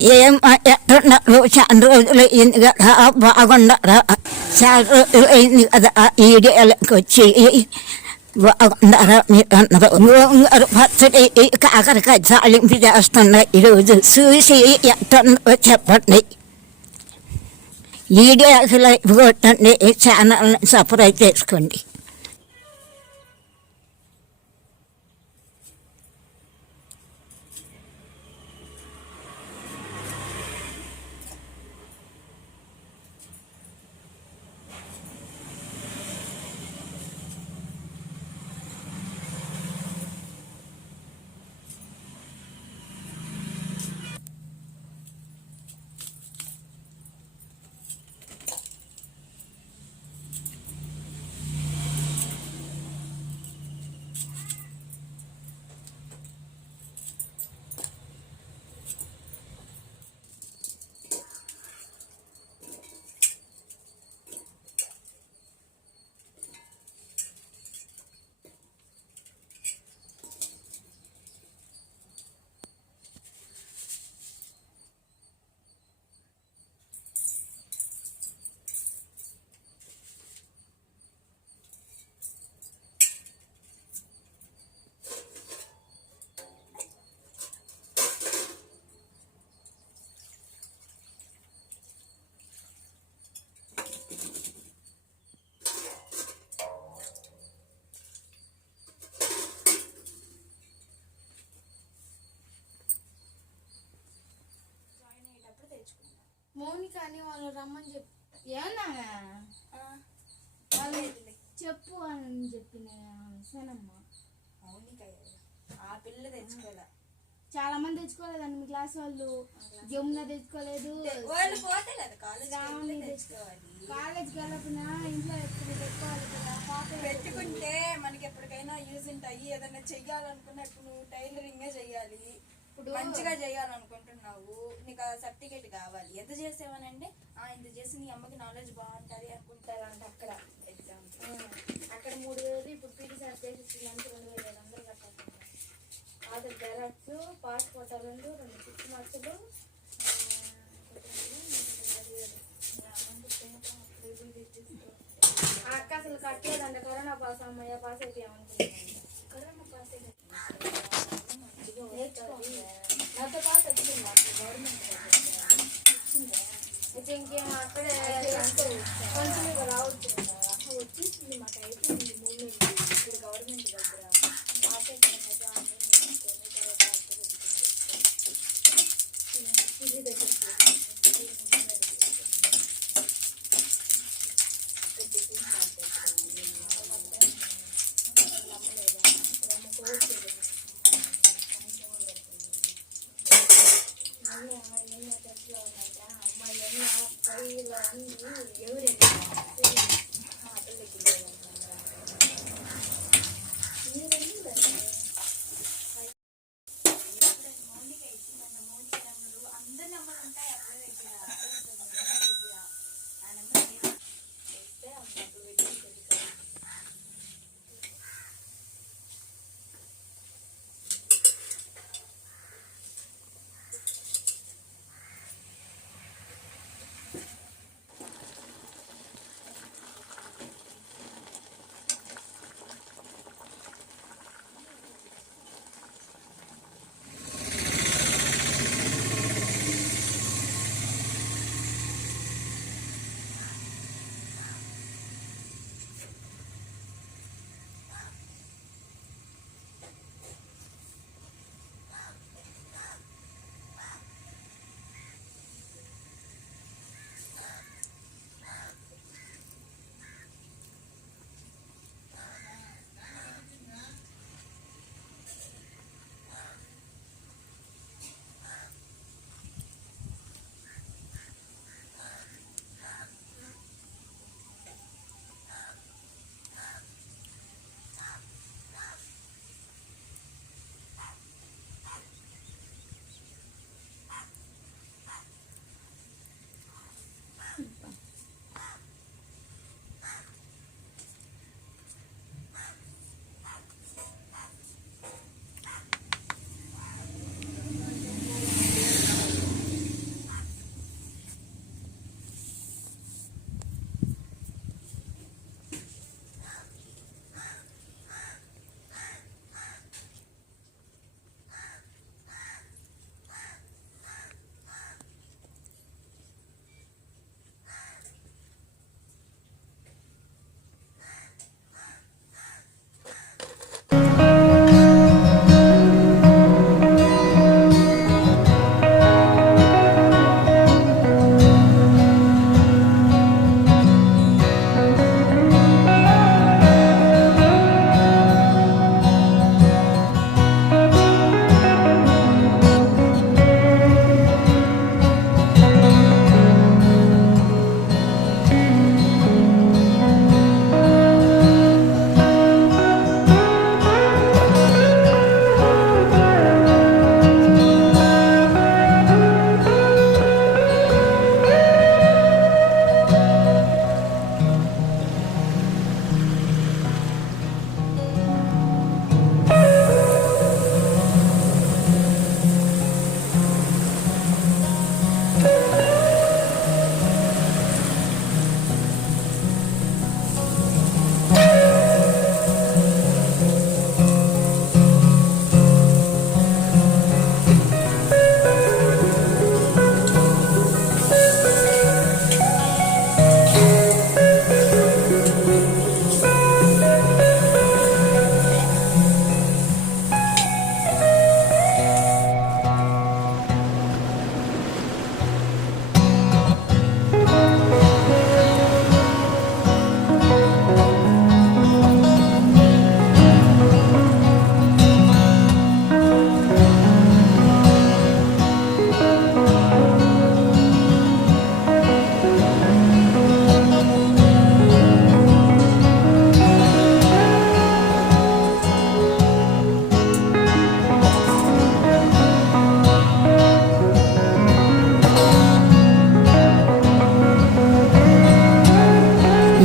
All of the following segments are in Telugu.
ఏం ఎట్టున్నారు చాలా రోజులు అయింది కదా బాగుండరా చాలా రోజులు అయింది కదా ఈడియాలకు వచ్చి బాగుండరా మీరు అన్నారు గోంగూర పచ్చడి కాకరకాయ తాలింపు చేస్తున్నా ఈరోజు చూసి ఎట్టున్నారో చెప్పండి. ఈడియాకి లైవ్ కొట్టండి, ఛానల్ని సబ్స్క్రైబ్ చేసుకోండి. మౌనిక అని వాళ్ళు రమ్మని చెప్పి ఏమన్నా వాళ్ళు చెప్పు అని చెప్పిన సనమ్మ మౌనిక ఆ పిల్ల తెచ్చుకోలే, చాలా మంది తెచ్చుకోలేదండి మీ క్లాస్ వాళ్ళు. జమున తెచ్చుకోలేదు, కాలేజ్కి వెళ్ళకపోయినా ఇంట్లో ఎప్పుడు పెట్టుకోవాలి కదా. పెట్టుకుంటే మనకి ఎప్పటికైనా యూజ్ ఉంటాయి. ఏదైనా చెయ్యాలనుకున్నప్పుడు నువ్వు టైలరింగే చెయ్యాలి, మంచిగా చేయాలనుకుంటున్నావు, నీకు ఆ సర్టిఫికేట్ కావాలి. ఎంత చేసేవానంటే ఇంత చేసి నీ అమ్మకి నాలెడ్జ్ బాగుంటుంది అనుకుంటారంట. అక్కడ ఎగ్జామ్ అక్కడ 3000, ఇప్పుడు పీటీ సార్ చేసి 2500 కట్టాలి. ఆధార్ జెరాక్స్, పాస్ ఫోటో 2 6 మార్కులు, అక్క అసలు కట్టలేదంట. కరోనా పాస్ అమ్మయ్య పాస్ అయిపోయామనుకుంటున్నాను. కరోనా పాస్ నాతో పాస్ వచ్చింది నాకు గవర్నమెంట్ అయితే ఇంకేం అక్కడే కొంచెం రావచ్చు వచ్చేసింది. మాకు అయిపోయింది 3 నెలలు ఇక్కడ గవర్నమెంట్ దగ్గర పాస్ అయిపోయిన జాయిన్ చేసుకొని తర్వాత ఇది దగ్గర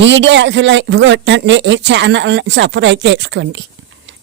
వీడియోకి లైక్ కొట్టండి, ఛానల్ని సబ్స్క్రైబ్ చేసుకోండి.